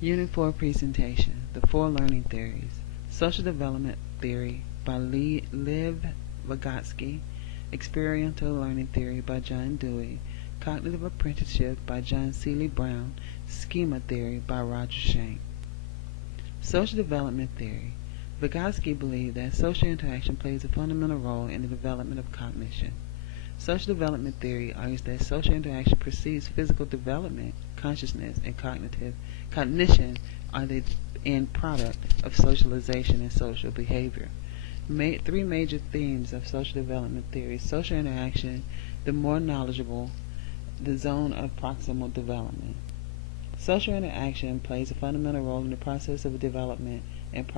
Unit 4 presentation, The Four Learning Theories. Social Development Theory by Lev Vygotsky. Experiential Learning Theory by John Dewey. Cognitive Apprenticeship by John Seely Brown. Schema Theory by Roger Schenck. Social Development Theory. Vygotsky believed that social interaction plays a fundamental role in the development of cognition. Social development theory argues that social interaction precedes physical development. Consciousness and cognition are the end product of socialization and social behavior. Three major themes of social development theory: social interaction, the more knowledgeable, the zone of proximal development. Social interaction plays a fundamental role in the process of development and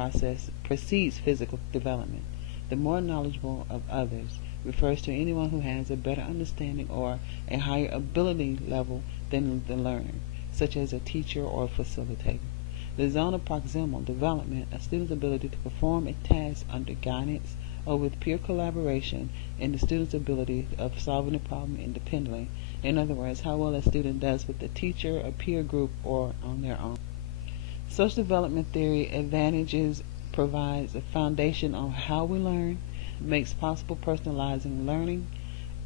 precedes physical development. The more knowledgeable of others refers to anyone who has a better understanding or a higher ability level than the learner, such as a teacher or a facilitator. The zone of proximal development, a student's ability to perform a task under guidance or with peer collaboration, and the student's ability of solving a problem independently. In other words, how well a student does with a teacher, a peer group, or on their own. Social development theory advantages provides a foundation on how we learn, makes possible personalizing learning,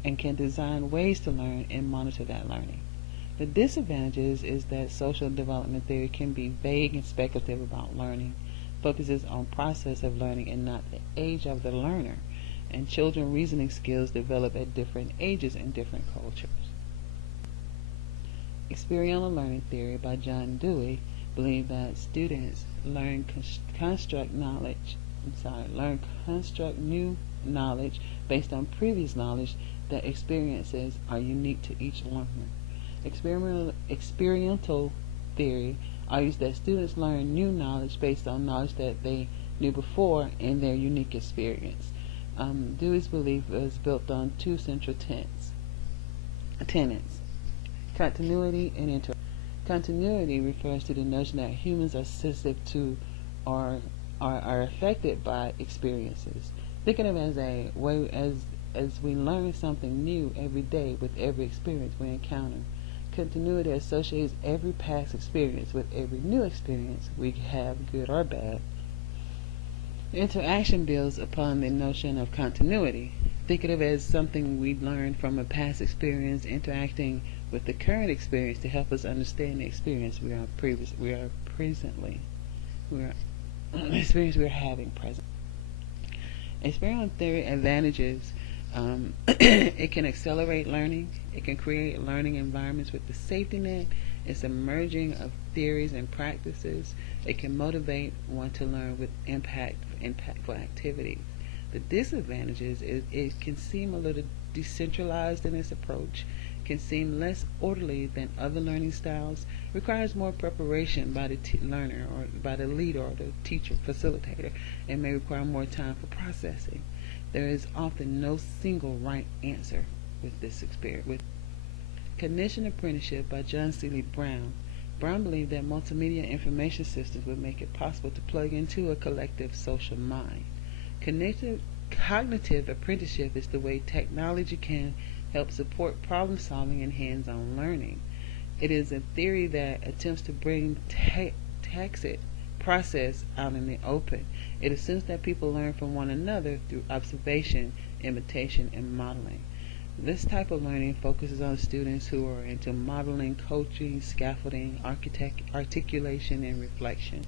and can design ways to learn and monitor that learning. The disadvantages is that social development theory can be vague and speculative about learning, focuses on process of learning and not the age of the learner, and children reasoning skills develop at different ages in different cultures. Experiential learning theory by John Dewey believed that students learn construct new knowledge based on previous knowledge that experiences are unique to each learner. Experiential theory argues that students learn new knowledge based on knowledge that they knew before in their unique experience. Dewey's belief is built on two central tenets: continuity and interaction. Continuity refers to the notion that humans are sensitive to or are affected by experiences. Think of it as a way as we learn something new every day with every experience we encounter. Continuity associates every past experience with every new experience we have, good or bad. Interaction builds upon the notion of continuity. Think of it as something we learned from a past experience interacting with the current experience to help us understand the experience we are having present. Experiential theory advantages: it can accelerate learning, it can create learning environments with the safety net, it's a merging of theories and practices, it can motivate one to learn with impactful activities. The disadvantages is it can seem a little decentralized in its approach, can seem less orderly than other learning styles, requires more preparation by the learner or by the leader or the teacher facilitator, and may require more time for processing. There is often no single right answer with this experience. With Cognition Apprenticeship by John Seely Brown. Brown believed that multimedia information systems would make it possible to plug into a collective social mind. Cognitive apprenticeship is the way technology can help support problem solving and hands-on learning. It is a theory that attempts to bring tacit process out in the open. It assumes that people learn from one another through observation, imitation, and modeling. This type of learning focuses on students who are into modeling, coaching, scaffolding, articulation, and reflection.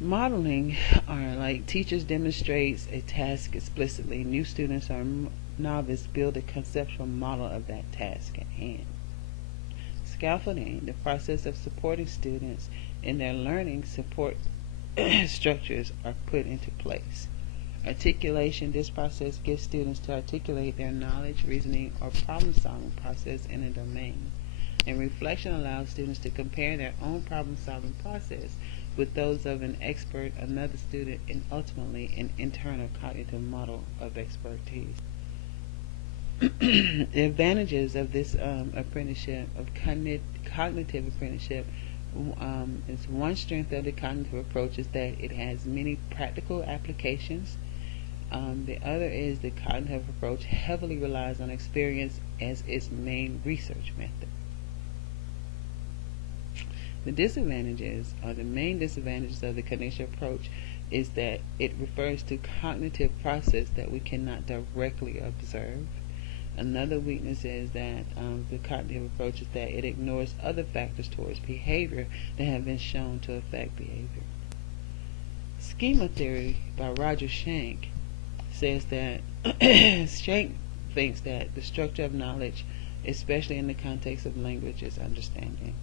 Modeling are like teachers demonstrates a task explicitly. New students or novice build a conceptual model of that task at hand. Scaffolding, the process of supporting students in their learning support structures are put into place. Articulation, this process gives students to articulate their knowledge, reasoning, or problem-solving process in a domain. And reflection allows students to compare their own problem-solving process with those of an expert, another student, and ultimately an internal cognitive model of expertise. The advantages of this apprenticeship, of cognitive apprenticeship, is one strength of the cognitive approach is that it has many practical applications. The other is the cognitive approach heavily relies on experience as its main research method. The disadvantages, or the main disadvantages of the cognition approach, is that it refers to cognitive process that we cannot directly observe. Another weakness is that the cognitive approach is that it ignores other factors towards behavior that have been shown to affect behavior. Schema theory by Roger Schenck says that Schenck thinks that the structure of knowledge, especially in the context of language, is understanding.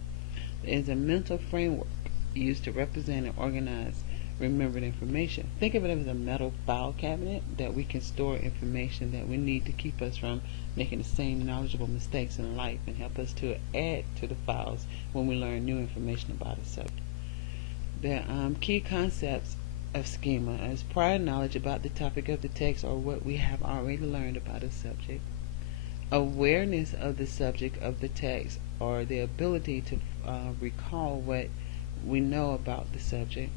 It is a mental framework used to represent and organize remembered information. Think of it as a metal file cabinet that we can store information that we need to keep us from making the same knowledgeable mistakes in life and help us to add to the files when we learn new information about a subject. The key concepts of schema is prior knowledge about the topic of the text or what we have already learned about a subject, awareness of the subject of the text or the ability to recall what we know about the subject,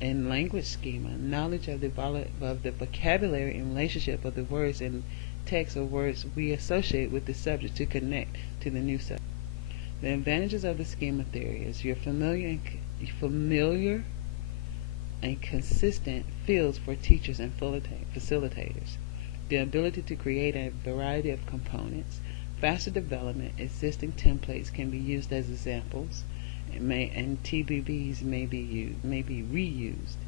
and language schema, knowledge of the vocabulary and relationship of the words in text or words we associate with the subject to connect to the new subject. The advantages of the schema theory is you're familiar and consistent fields for teachers and facilitators, the ability to create a variety of components, faster development, existing templates can be used as examples, and TBBs may be reused.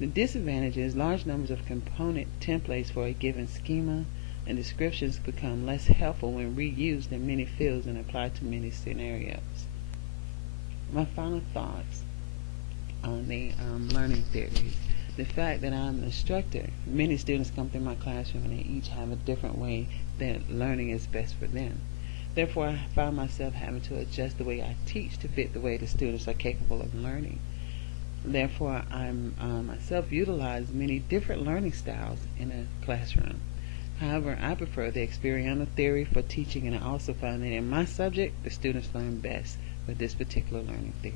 The disadvantage is large numbers of component templates for a given schema, and descriptions become less helpful when reused in many fields and applied to many scenarios. My final thoughts on the learning theories. The fact that I'm an instructor, many students come through my classroom and they each have a different way that learning is best for them. Therefore, I find myself having to adjust the way I teach to fit the way the students are capable of learning. Therefore, I myself utilize many different learning styles in a classroom. However, I prefer the experiential theory for teaching, and I also find that in my subject, the students learn best with this particular learning theory.